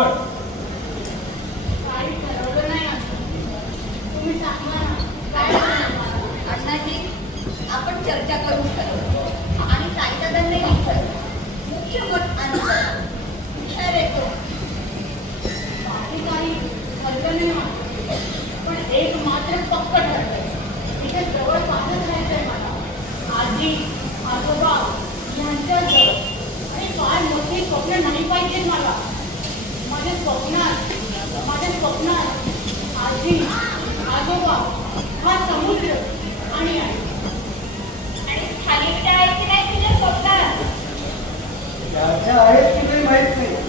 निवड. काही ठरवलं नाही आम्ही. तुम्ही सांगा ना, काय ठरवलं? अण्णाजी, आपण चर्चा करून ठरवू आणि कायदा मुख्य मत आणलं विचार येतो. बाकी काही ठरलं नाही माझं. पण एक मात्र पक्क ठरलंय. इथे जवळपासच राहायचंय मला. आजी आजोबा यांच्या जवळ. आणि फार मोठी स्वप्न नाही पाहिजे मला. माझ्या स्वप्नात आजी आजोबा हा समुद्र आणि आई. आणि थालीपीठ आहे की नाही तुझ्या स्वप्नात? त्याच्या आहेत की काही माहित नाही.